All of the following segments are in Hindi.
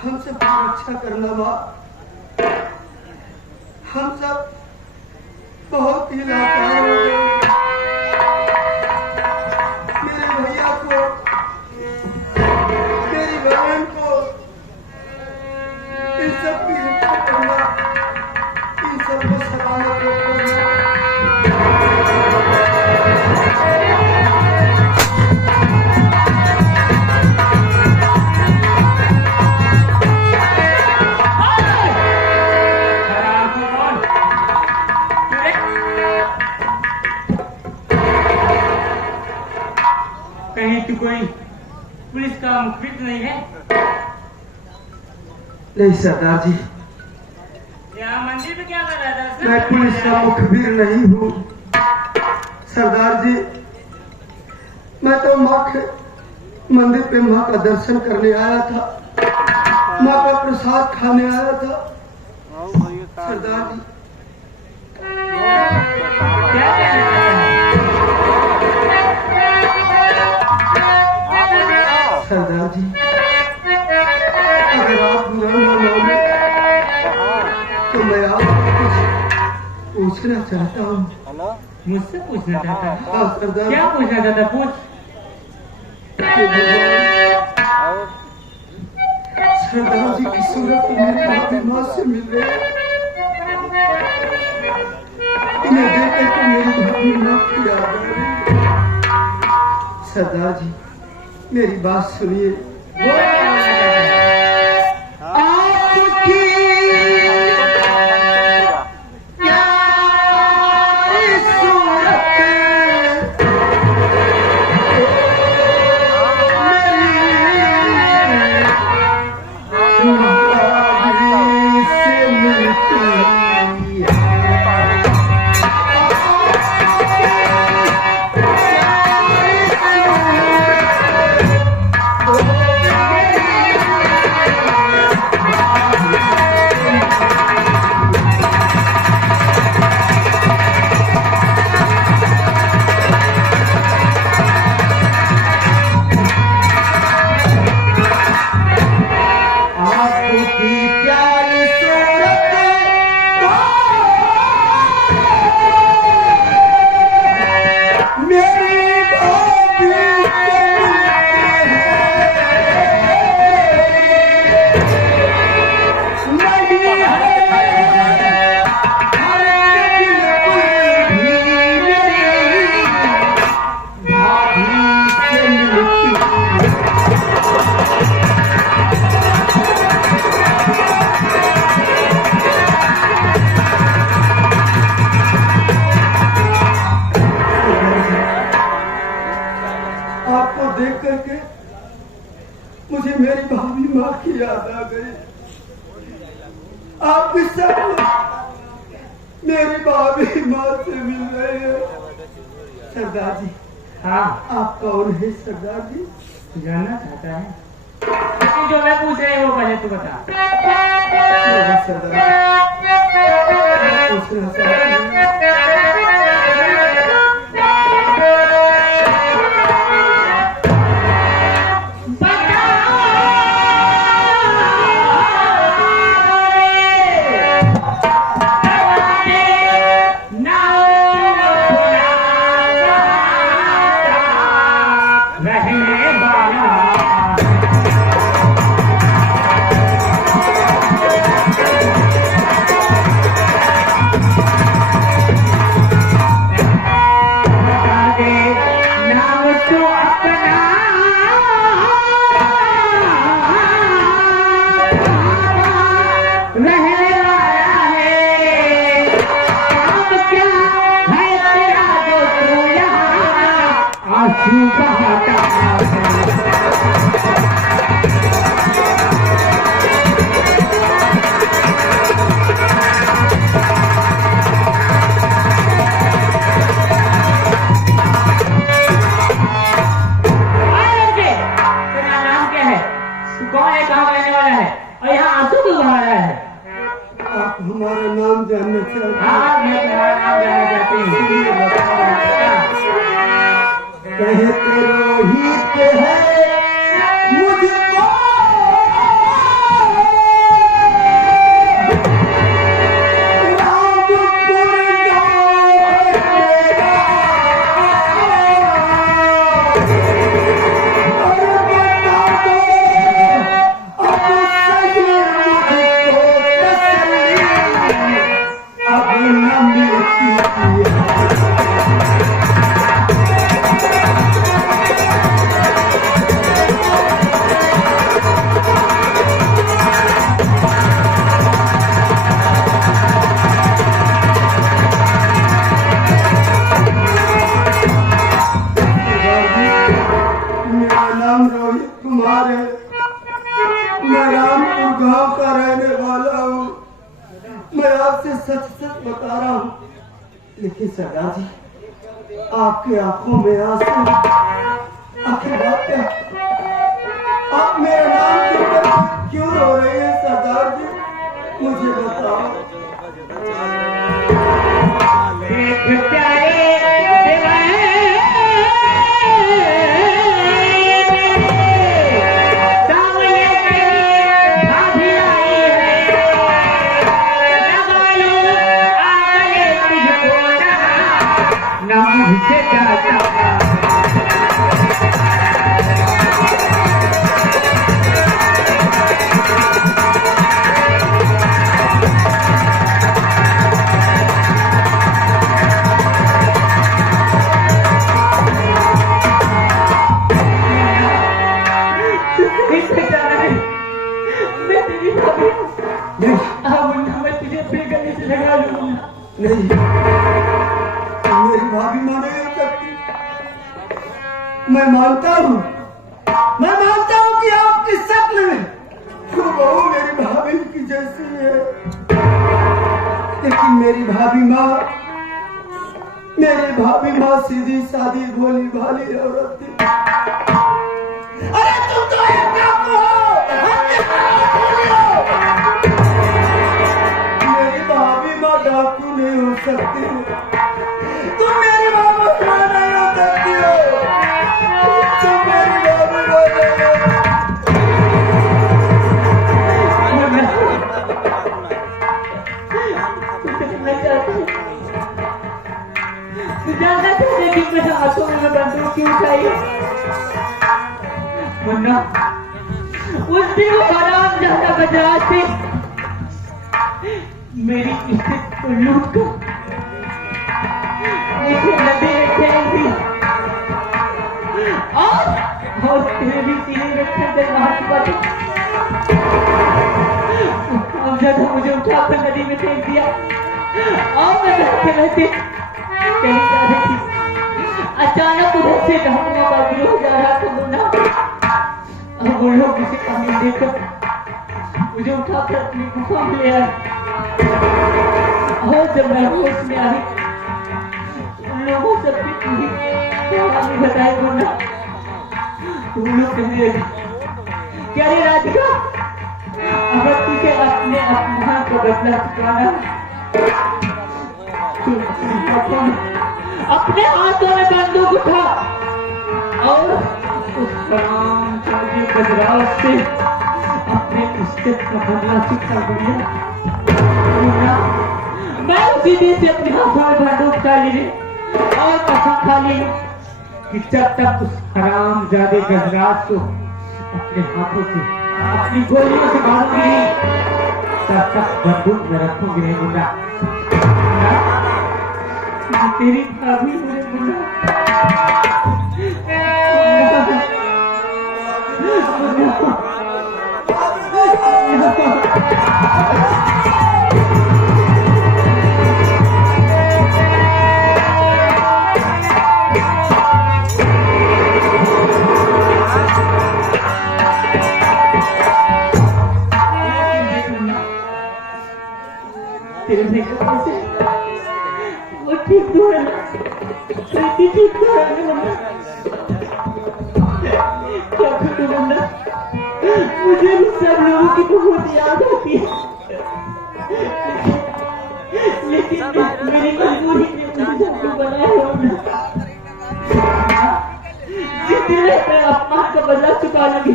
हमसे रक्षा करना माँ। हम सब बहुत ही लाचार हो गए। मेरे भैया को, मेरी बहन को, इन सब की रक्षा करना, इन सबको सलामत रखना। कहीं तू कोई पुलिस का मुखबिर नहीं है? नहीं सरदार जी, यहाँ मंदिर में क्या कर रहा था? मैं पुलिस का मुखबिर नहीं हूँ सरदार जी। मैं तो माँ के मंदिर पे माँ का दर्शन करने आया था, माँ का प्रसाद खाने आया था सरदार जी। क्या कहना है? सरदार जी, अगर आप बुरा न माने तो मैं आपसे कुछ पूछना चाहता हूँ। मुझसे पूछना चाहता है? हाँ सरदार। क्या पूछना चाहता? पूछ। सरदार जी की सूरत मेरी भाभी माँ से मिल रही है। इन्हें देखकर तो मेरी भाभी माँ की याद आ रही है। सरदार जी, मेरी बात सुनिए। मुझे मेरी भाभी माँ की याद आ गई। आप भी सब मेरी भाभी माँ से मिल रहे हैं। सरदार जी, हाँ, आप कौन है सरदार जी? जानना चाहता है? जो मैं पूछ रही हूँ वो पहले तू बता। सरदार जी, पूछना चाहती हूँ। आंसू बहाता कौन है, कहाँ रहने वाला है और यहाँ आंसू क्यों बहा रहा है? आप हमारा नाम जानना चाहते हैं? हाँ, मैं तुम्हारा नाम जानना चाहती हूँ। सुनिए बताओ। कहते रोहित है मुझको बता रहा हूँ, लेकिन सरदार जी आपकी आंखों में आंसू, आखिर बात क्या? आप मेरा नाम सुनकर क्यों रो रही है सरदार जी? मुझे बताओ। नहीं, मेरी भाभी माने नहीं सकती। मैं मानता हूँ कि आपकी शक्ल में बहू मेरी भाभी की जैसी है, लेकिन मेरी भाभी माँ सीधी सादी भोली भाली औरत थी। अरे तुम तो एक डाकू हो, मेरी भाभी माँ डाकू नहीं हो सकती, तुम मेरी भाभी माँ नहीं हो सकती हो, तुम मेरी भाभी माँ नहीं हो। जानना चाहते कि मेरे हाथों में मैं बंदूक क्यों उठाई? मुन्ना, उस दिन वो हराम ज्यादा बजा से मेरी इज्जत को लूट कर मुझे नदी में फेंक दी और तेरे भी सीने में खंजर मार पड़े। अब ज्यादा मुझे उठाकर नदी में फेंक दिया और मैं रहते रहते कहीं जा रही थी। अचानक उधर से ढांकना का विरोध जा रहा था मुन्ना, और वो लोग मुझे पानी देकर मुझे उठाकर अपनी गुफा में ले आए। और जब मैं होश में आई, उन लोगों से अपनी पूरी कहानी बताई मुन्ना। वो लोग कहने लगे, क्या रे राधिका, अगर तुझे अपने अपमान को बदला चुकाना अपने हाथों में बंदूक उठा और उस हराम जादे गजराव से अपने इज्जत का बदला चुका दिया। मैं उसी दिन से अपने हाथों में बंदूक उठा ली और कसम खा ली कि जब तक उस हराम जादे गजराव को अपने हाथों से अपनी गोलियों से मारूंगी तब तक बंदूक में रखूंगी नहीं। मुन्ना, तेरी भाभी मुझे मुन्ना, तेरे मेकअप से वो ठीक तो है, प्रीति ठीक तो है मुन्ना। क्या करूं मुन्ना, मुझे भी सब लोगों की बहुत याद आती है, लेकिन मेरी मजबूरी ने मुझे सबको बनाया हो ना। जिस दिन मैं अपमान का बदला चुका लगी,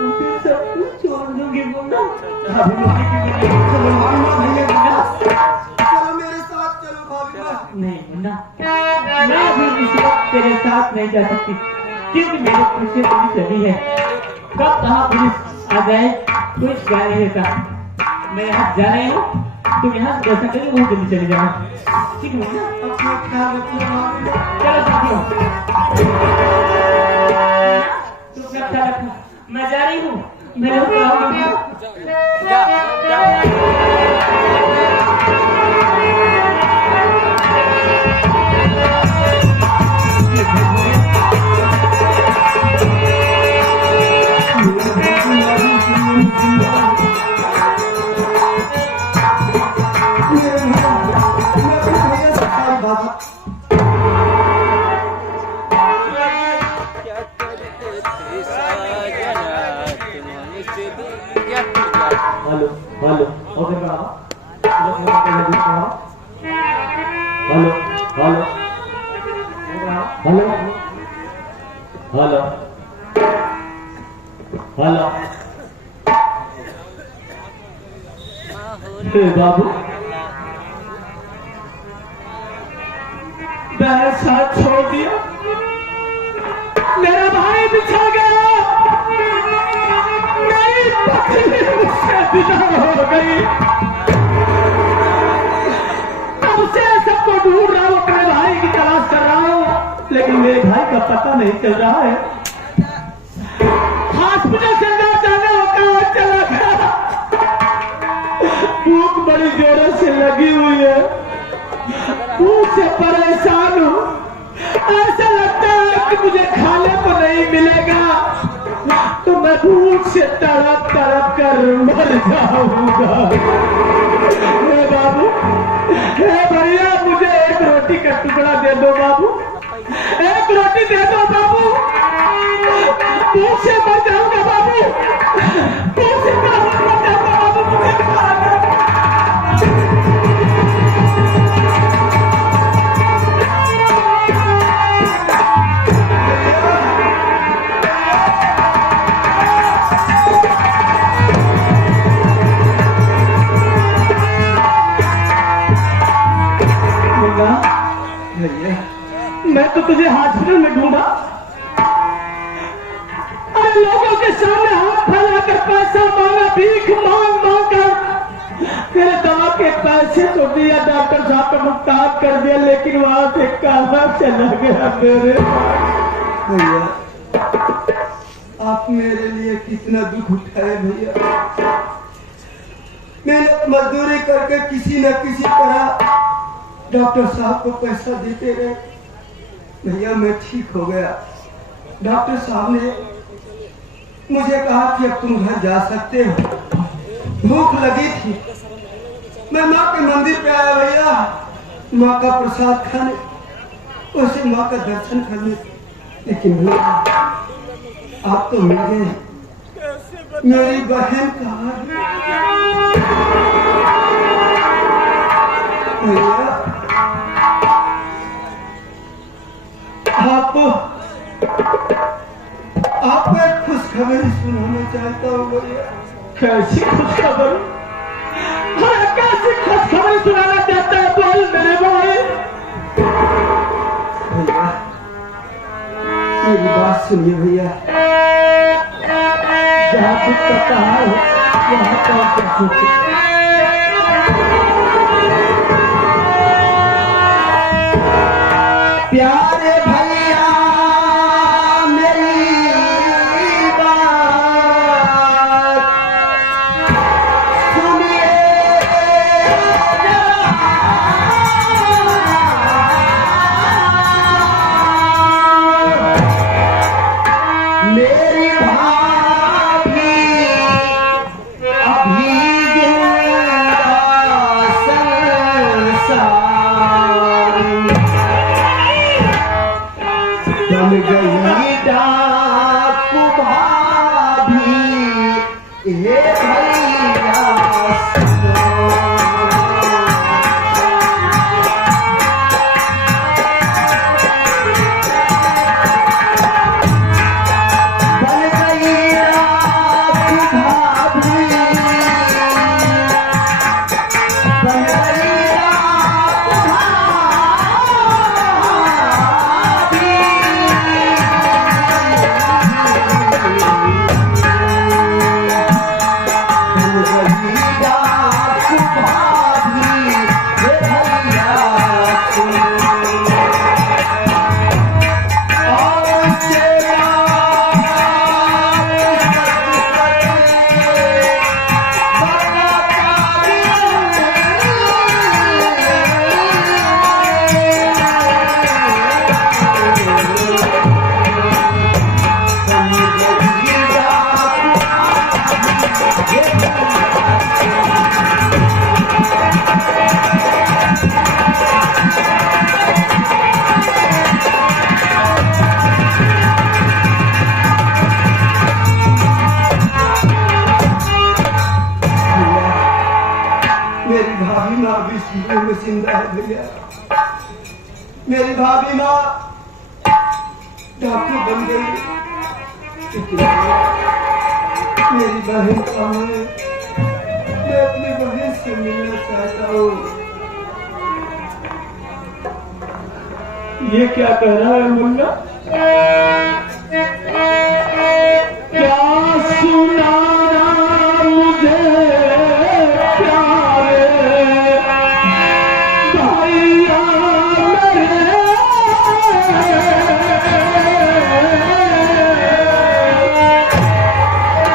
उस दिन सब कुछ छोड़ दूंगी मुन्ना। चलो मामा भैया, चलो मेरे साथ चलो भाभी माँ। नहीं मुन्ना, मैं अभी इस वक्त तेरे साथ नहीं जा सकती, क्योंकि मेरे पीछे पुलिस लगी है। कब कहाँ पुलिस आ जाए कुछ क्या नहीं रहता। मैं यहाँ जा रही हूँ, तुम यहाँ से दर्शन करके वहाँ जल्दी चले जाओ, ठीक है मुन्ना? अपना ख्याल रखिए भाभी। चलो साथियों, तुम अपना ख्याल रखना, मैं जा रही हूँ, मैं लौट कर आऊंगी। हेलो हेलो ओके बाबा, hello hello hello hello hello हे बाबू, मैंने साथ छोड़ दिया, मेरा भाई बिछड़ गया, मेरी पत्नी मुझसे विदा हो गई। तब से सबको ढूंढ रहा हूँ, अपने भाई की तलाश कर रहा हूँ, लेकिन मेरे भाई का पता नहीं चल रहा है। हॉस्पिटल से ना जाना होगा, चला गया। भूख बड़ी जोरों से लगी हुई है, भूख से परेशान हूँ, ऐसा लगता है कि मुझे खाने को नहीं मिलेगा तो मैं भूख से तड़प तड़प कर मर जाऊंगा। हे बाबू, हे भैया, मुझे एक रोटी का टुकड़ा दे दो बाबू, एक रोटी दे दो बाबू, भूख से मर जाऊंगा बाबू, भूख से मर जाऊंगा बाबू, मुझे खाना। मैं तो तुझे हॉस्पिटल में ढूंढा, अरे लोगों के सामने हाथ फैलाकर पैसा मांगा, भीख मांग मांग कर तेरे दवा के पैसे तो दिया, डॉक्टर साहब का मुफ्ताज कर दिया, लेकिन वहां से कहाँ चला गया मेरे भैया? आप मेरे लिए कितना दुख उठाए भैया। मेहनत मजदूरी करके किसी न किसी तरह डॉक्टर साहब को पैसा देते रहे भैया, मैं ठीक हो गया। डॉक्टर साहब ने मुझे कहा कि अब तुम घर जा सकते हो। भूख लगी थी, मैं माँ के मंदिर पे आया भैया, माँ का प्रसाद खाने, उसे माँ का दर्शन करने, लेकिन भैया आप तो मिल गए, मेरी बहन कहाँ है भैया? आपको एक खुशखबरी सुनाना चाहता हूँ भैया। कैसी खुशखबरी? हाँ, कैसी खुशखबरी सुनाना चाहता है? बोल मेरे भाई। भैया मेरी बात सुनिए भैया। जहाँ दुख का पहाड़ हो, वहाँ पहुँच सकते। प्यारे भैया मेरी बात सुनिए, मेरी भाभी अभी बन गई डाकू भाभी जिंदा है भैया। मेरी भाभी माँ डॉक्टर बन गई, लेकिन मेरी बहन कहाँ है? मैं अपनी बहन से मिलना चाहता हूँ। ये क्या कह रहा है मुन्ना? क्या सुनाना मुझे प्यारे भैया मेरे,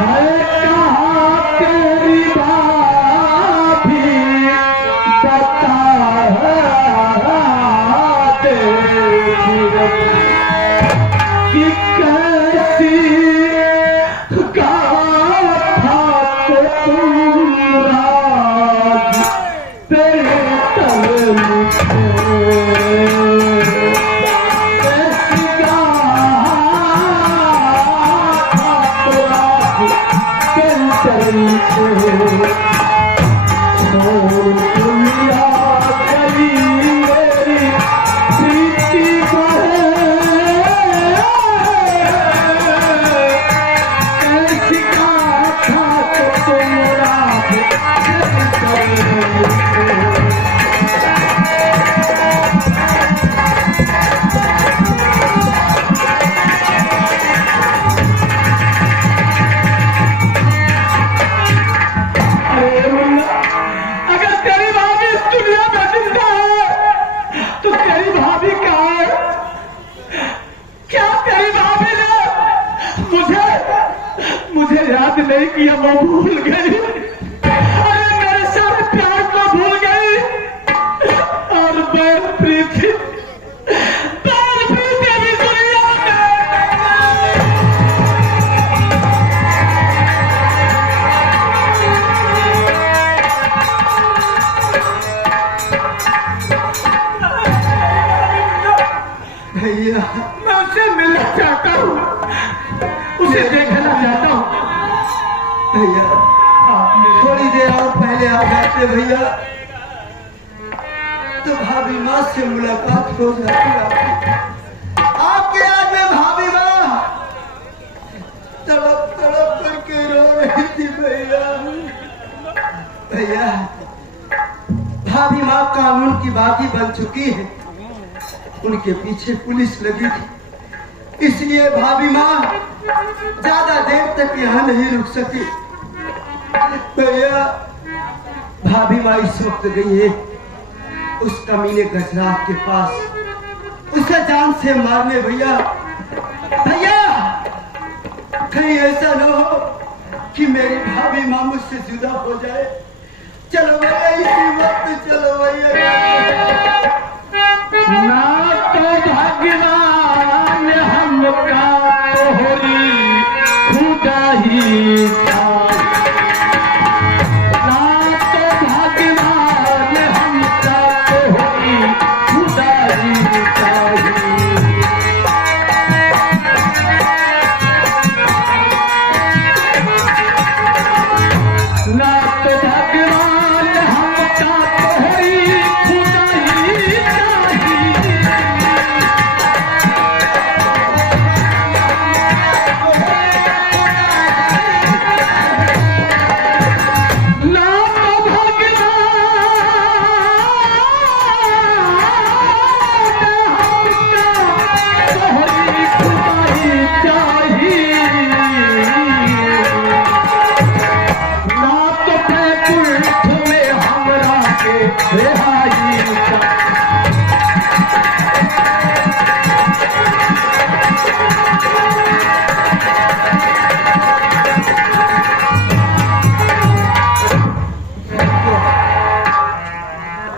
है कहाँ तेरी भाभी बता कि कैसी गाथा को तुम राज तेरे तल कैसी गाथा को राज तेरे तल दुनिया गली मेरी प्रीति याद नहीं किया, मैं भूल गई। अरे मेरे साथ प्यार को भूल गई और बैल प्रीति भी दुनिया भैया मैं उससे मिलना चाहता हूँ, उसे देखना चाहता हूँ। भैया थोड़ी देर और पहले आ जाते भैया तो भाभी माँ से मुलाकात हो जाती। आपके याद में भाभी माँ तड़प तड़प करके रो रही थी भैया। भैया भाभी माँ कानून की बागी बन चुकी है, उनके पीछे पुलिस लगी थी, इसलिए भाभी माँ ज्यादा देर तक यहाँ नहीं रुक सकी। भैया भाभी माँ इस वक्त गई है उस कमीने गजरात के पास उसे जान से मारने। भैया भैया कहीं ऐसा न हो कि मेरी भाभी माँ मुझसे जुदा हो जाए। चलो भैया इसी वक्त चलो भैया। ना तो भगवान हमका तोहरी खुदा ही था, ना तो भगवान हमका तोहरी खुदा ही चाहिए। ना तो भगवान हमका तोहरी खुदा ही चाहिए।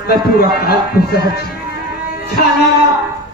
मैं पूरा काल को सहज खाना